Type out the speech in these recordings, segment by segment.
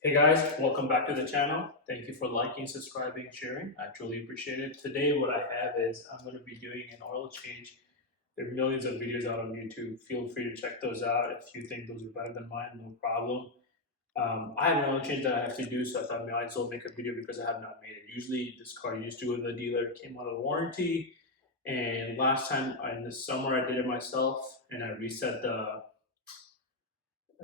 Hey guys, welcome back to the channel. Thank you for liking, subscribing, sharing. I truly appreciate it. Today what I have is I'm going to be doing an oil change. There are millions of videos out on YouTube. Feel free to check those out. If you think those are better than mine, no problem. I have an oil change that I have to do, so I thought I might as well make a video because I have not made it. Usually this car used to go to the dealer, it came out of warranty. And last time in the summer I did it myself and I reset the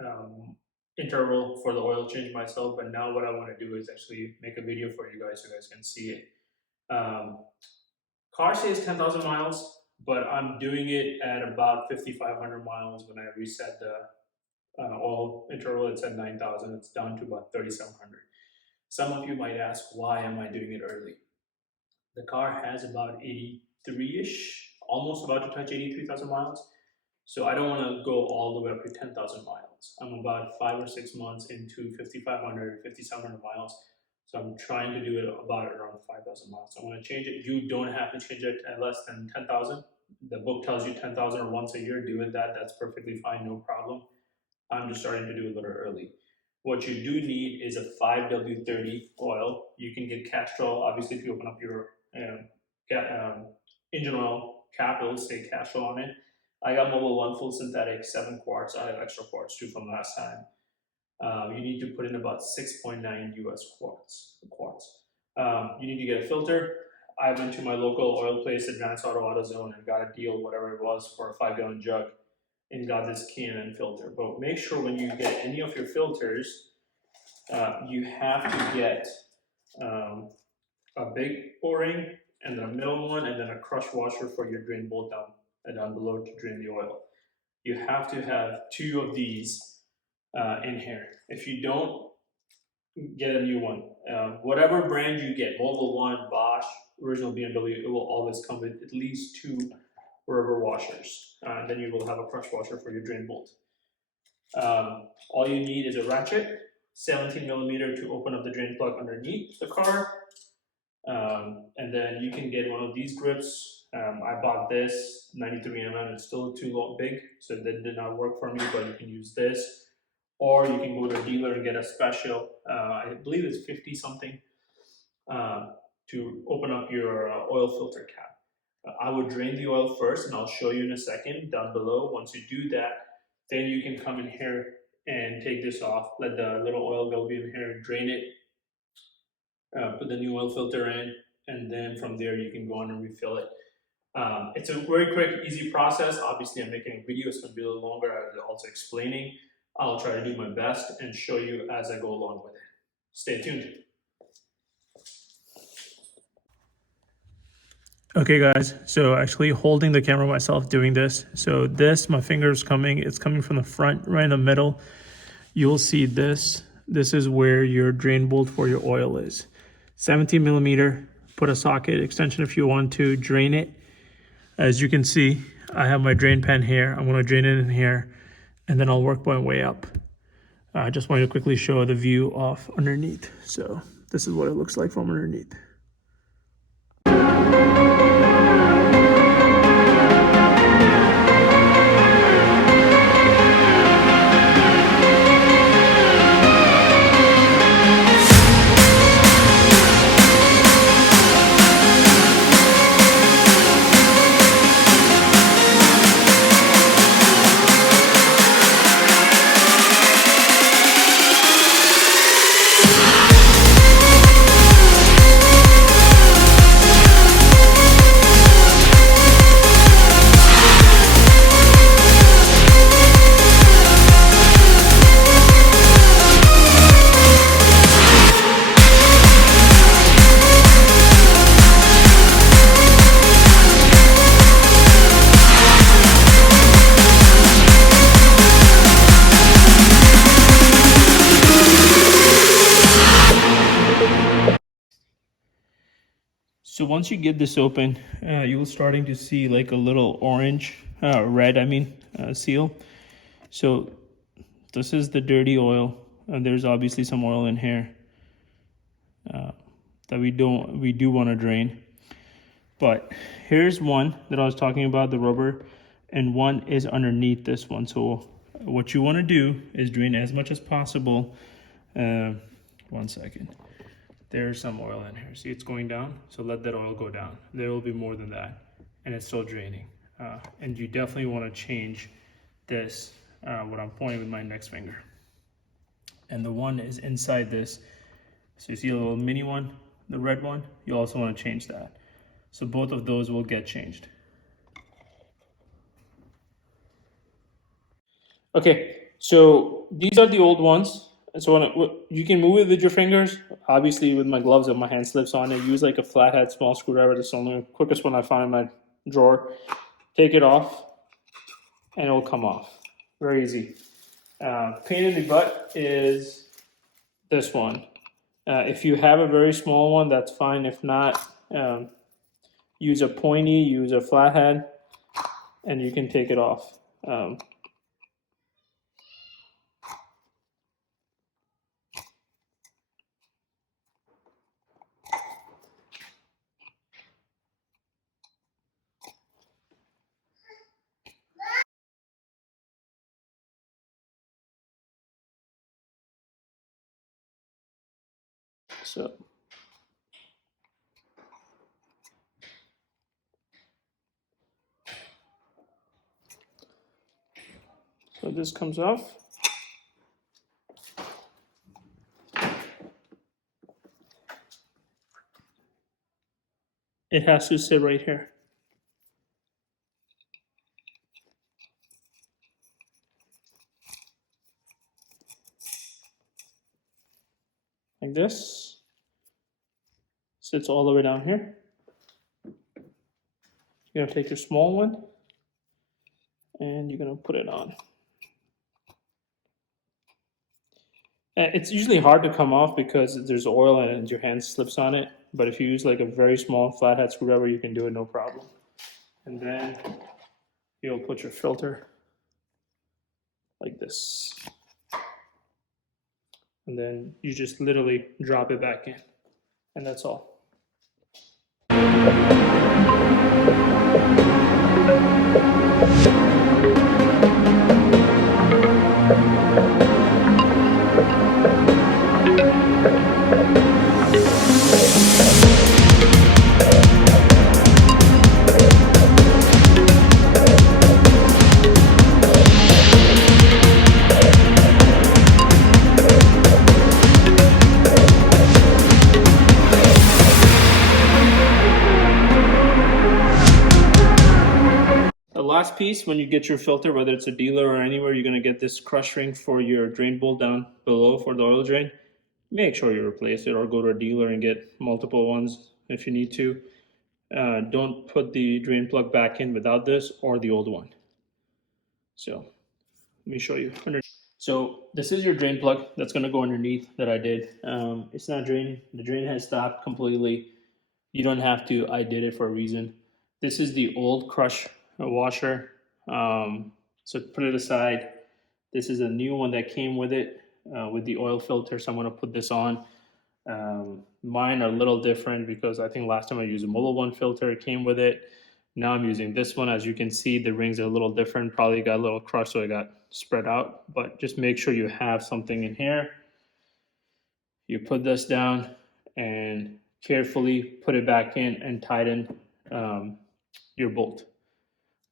um, interval for the oil change myself. But now what I want to do is actually make a video for you guys so you guys can see it. Car says 10,000 miles, but I'm doing it at about 5,500 miles. When I reset the oil interval, it's at 9,000. It's down to about 3,700. Some of you might ask, why am I doing it early? The car has about 83-ish, almost about to touch 83,000 miles. So I don't want to go all the way up to 10,000 miles. I'm about 5 or 6 months into 5,500, 5,700 miles. So I'm trying to do it about around 5,000 miles. I want to change it. You don't have to change it at less than 10,000. The book tells you 10,000 or once a year. Do it that. That's perfectly fine. No problem. I'm just starting to do it a little early. What you do need is a 5W30 oil. You can get Castrol. Obviously, if you open up your engine oil cap, it'll say Castrol on it. I got Mobil 1 full synthetic, 7 quarts. I have extra quarts too from last time. You need to put in about 6.9 US quarts. You need to get a filter. I went to my local oil place, Advanced Auto AutoZone, and got a deal, whatever it was, for a 5-gallon jug, and got this K&N filter. But make sure when you get any of your filters, you have to get a big O-ring, and then a middle one, and then a crush washer for your drain bolt down below to drain the oil. You have to have 2 of these in here. If you don't, get a new one. Whatever brand you get, Mobil 1, Bosch, original BMW, it will always come with at least 2 rubber washers. Then you will have a crush washer for your drain bolt. All you need is a ratchet, 17 millimeter to open up the drain plug underneath the car. And then you can get one of these grips. I bought this 93 mm. It's still too big, so that did not work for me, but you can use this. Or you can go to a dealer and get a special, I believe it's 50 something, to open up your oil filter cap. I would drain the oil first, and I'll show you in a second down below. Once you do that, then you can come in here and take this off, let the little oil go in here, drain it, put the new oil filter in, and then from there you can go on and refill it. It's a very quick, easy process. Obviously, I'm making a video, it's going to be a little longer. I'm also explaining. I'll try to do my best and show you as I go along with it. Stay tuned. Okay guys, so actually holding the camera myself doing this. So this, my finger is coming, it's coming from the front, right in the middle. You'll see this. This is where your drain bolt for your oil is. 17 millimeter, put a socket extension if you want to, drain it. As you can see, I have my drain pan here. I'm gonna drain it in here, and then I'll work my way up. I just wanted to quickly show the view of underneath. So this is what it looks like from underneath. So once you get this open, you will starting to see like a little orange, red, seal. So this is the dirty oil, and there's obviously some oil in here that we do want to drain. But here's one that I was talking about, the rubber, and one is underneath this one. So what you want to do is drain as much as possible 1 second. There's some oil in here. See, it's going down. So let that oil go down. There will be more than that, and it's still draining. And you definitely want to change this, what I'm pointing with my index finger. And the one is inside this. So you see a little mini one, the red one. You also want to change that. So both of those will get changed. Okay, so these are the old ones. So you can move it with your fingers. Obviously, with my gloves and my hand slips on it, use like a flathead small screwdriver. This is the only quickest one I find in my drawer. Take it off, and it'll come off. Very easy. Pain in the butt is this one. If you have a very small one, that's fine. If not, use a pointy, use a flathead, and you can take it off. So this comes off. It has to sit right here. Like this. Sits all the way down here. You're gonna take your small one and you're gonna put it on. It's usually hard to come off because there's oil in it and your hand slips on it. But if you use like a very small flathead screwdriver, you can do it no problem. And then you'll put your filter like this. And then you just literally drop it back in. And that's all. Last piece, when you get your filter, whether it's a dealer or anywhere, you're going to get this crush ring for your drain bolt down below for the oil drain. Make sure you replace it or go to a dealer and get multiple ones if you need to. Don't put the drain plug back in without this or the old one. So let me show you. So this is your drain plug that's going to go underneath that I did. It's not draining. The drain has stopped completely. You don't have to. I did it for a reason. This is the old crush washer. So put it aside. This is a new one that came with it with the oil filter. So I'm going to put this on. Mine are a little different because I think last time I used a Mobile One filter, it came with it. Now I'm using this one. As you can see, the rings are a little different. Probably got a little crushed, so it got spread out. But just make sure you have something in here. You put this down and carefully put it back in and tighten your bolt.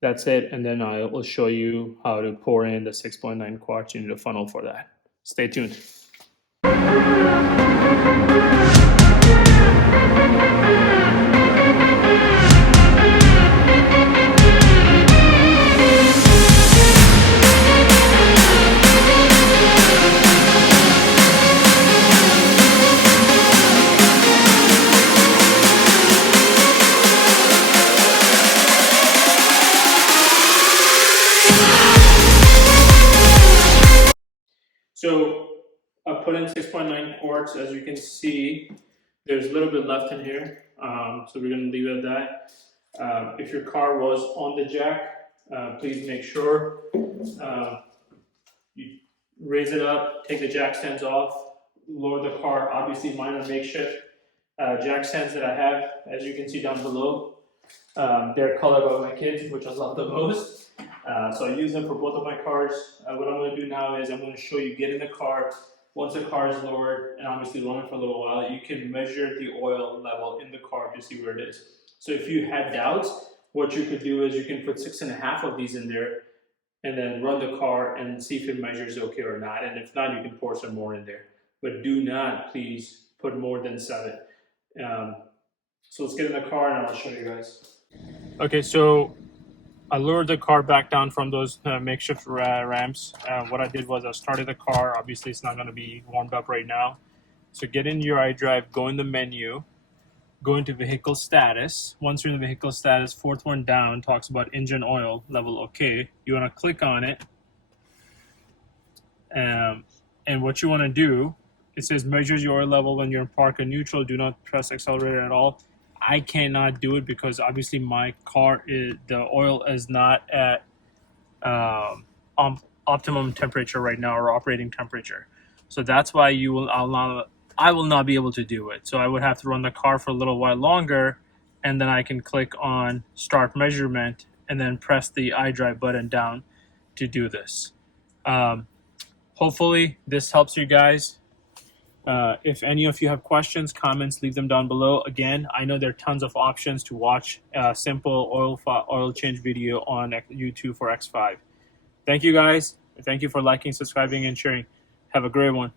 That's it, and then I will show you how to pour in the 6.9 quarts. You need a funnel for that. Stay tuned. So I put in 6.9 quarts. As you can see, there's a little bit left in here. So we're going to leave it at that. If your car was on the jack, please make sure you raise it up, take the jack stands off, lower the car. Obviously mine are makeshift jack stands that I have, as you can see down below. They're colored by my kids, which I love the most. So I use them for both of my cars. What I'm going to do now is I'm going to show you get in the car, once the car is lowered and obviously running for a little while, you can measure the oil level in the car to see where it is. So if you had doubts, what you could do is you can put 6.5 of these in there and then run the car and see if it measures okay or not. And if not, you can pour some more in there. But do not, please, put more than 7. So let's get in the car and I'll show you guys. Okay, so I lured the car back down from those makeshift ramps. What I did was I started the car. Obviously, it's not going to be warmed up right now. So get in your iDrive, go in the menu, go into vehicle status. Once you're in the vehicle status, 4th one down talks about engine oil level okay. You want to click on it. And what you want to do, it says measures your oil level when you're in park and neutral. Do not press accelerator at all. I cannot do it because obviously my car the oil is not at optimum temperature right now, or operating temperature. So that's why I will not be able to do it. So I would have to run the car for a little while longer, and then I can click on start measurement and then press the iDrive button down to do this. Hopefully this helps you guys. If any of you have questions, comments, leave them down below. Again, I know there are tons of options to watch a simple oil change video on YouTube for X5. Thank you guys. Thank you for liking, subscribing, and sharing. Have a great one.